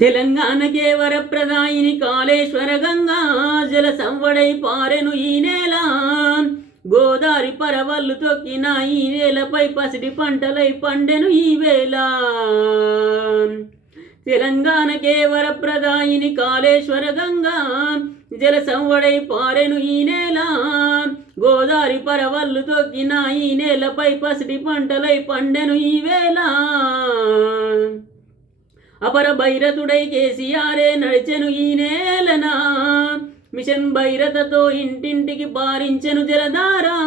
తెలంగాణకే వరప్రదాయిని కాళేశ్వర గంగా జల సంవడై పారెను ఈ నేల. గోదారి పరవళ్ళు తొక్కిన ఈ నేలపై పసిడి పంటలై పండెను ఈ వేళ. తెలంగాణకే వరప్రదాయిని కాళేశ్వర గంగా జల సంవడై పారెను ఈ నేల. గోదారి పరవళ్ళు తొక్కిన ఈ నేలపై పసిడి పంటలై పండెను ఈ వేళ. అపర భైరతుడై కేసీఆరే నడిచెను ఈ నేలనా. మిషన్ భైరతతో ఇంటింటికి పారించెను జలధారా.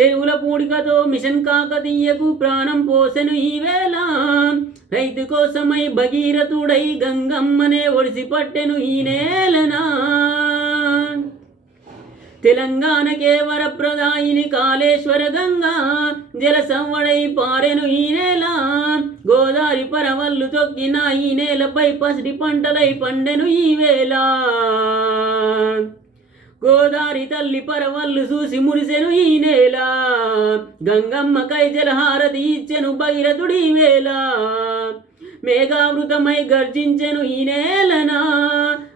చెరువుల పూడికతో మిషన్ కాకతీయకు ప్రాణం పోసెను ఈ వేళ. రైతు కోసమై భగీరథుడై గంగమ్మనే ఒడిసి పట్టెను ఈ నేలనా. తెలంగాణకే వరప్రదాయిని కాళేశ్వర గంగా జల సంవడై పారెను ఈ నేల. గోదారి పరవళ్ళు తొక్కిన ఈ నేలపై పసిడి పంటలై పండెను ఈ వేళ. గోదారి తల్లి పరవళ్ళు చూసి మురిసెను ఈ నేల. గంగమ్మకై జలహారతి ఇచ్చెను భగీరథుడి వేళ. మేఘావృతమై గర్జించెను ఈ నేలనా.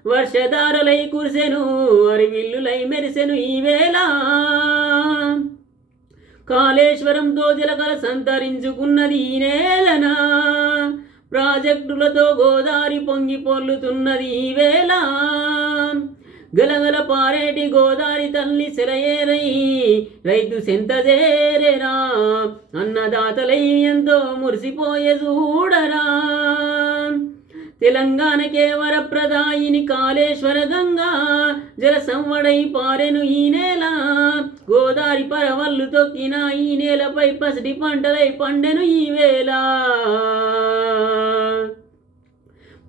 వర్షధారలై కురిసెను అరివిల్లులై మెరిసెను ఈ వేళ. కాళేశ్వరంతో జలకల సంతరించుకున్నది ఈ నేలనా. ప్రాజెక్టులతో గోదారి పొంగి పొర్లుతున్నది ఈ వేళ. గలగల పారేటి గోదారి తల్లి సెలయేరై రైతు సెంతజేరేరా. అన్నదాతలై ఎంతో మురిసిపోయే చూడరా. తెలంగాణకే వరప్రదాయిని కాళేశ్వర గంగా జల సంవడై పారెను ఈ నేల. గోదారి పరవళ్ళు తొక్కిన ఈ నేలపై పసిడి పంటలై పండెను ఈ వేళ.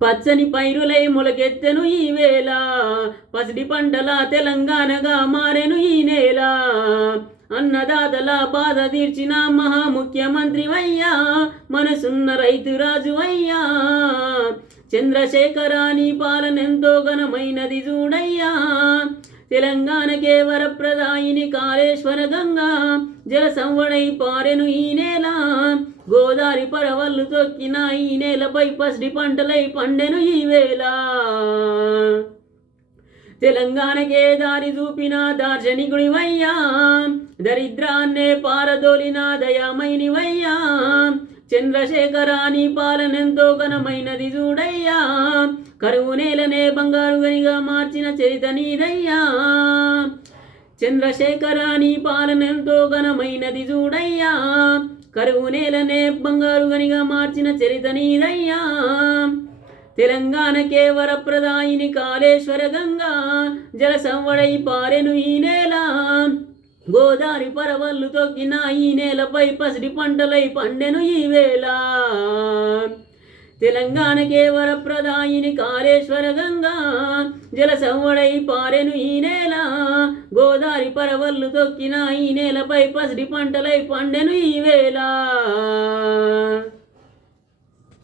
పచ్చని పైరులై మొలకెత్తెను ఈ వేళ. పసిడి పంటల తెలంగాణగా మారెను ఈ నేల. అన్నదాతల బాధ తీర్చిన మహా ముఖ్యమంత్రి వయ్యా. మనసున్న రైతు రాజు అయ్యా. చంద్రశేఖర నీ పాలనెంతో ఘనమైనది చూడయ్యా. తెలంగాణకే వరప్రదాయిని కాళేశ్వర గంగా జల సంవడై పారెను ఈ నేల. గోదారి పరవళ్ళు తొక్కిన ఈ నేలపై పసిడి పంటలై పండెను ఈ వేళ. తెలంగాణకే దారి చూపిన దార్శనికుడి వయ్యా. దరిద్రాన్నే పారదోలిన దయామైని వయ్యా. చంద్రశేఖర నీ పాలనెంతో ఘనమైనది చూడయ్యా. కరువు నేలనే బంగారు గనిగా మార్చిన చరిత నీదయ్యా. చంద్రశేఖర నీ పాలనెంతో ఘనమైనది చూడయ్యా. కరువు నేలనే బంగారు గనిగా మార్చిన చరిత నీదయ్యా. తెలంగాణకే వరప్రదాయిని కాళేశ్వర గంగా జల సంవడై పారెను ఈ నేల. గోదారి పరవళ్ళు తొక్కిన ఈ నేలపై పసిడి పంటలై పండెను ఈ వేళ. తెలంగాణకే వరప్రదాయిని కాళేశ్వర గంగా జల సంవడై పారెను ఈ నేల. గోదారి పరవళ్ళు తొక్కిన ఈ నేలపై పసిడి పంటలై పండెను ఈ వేళ.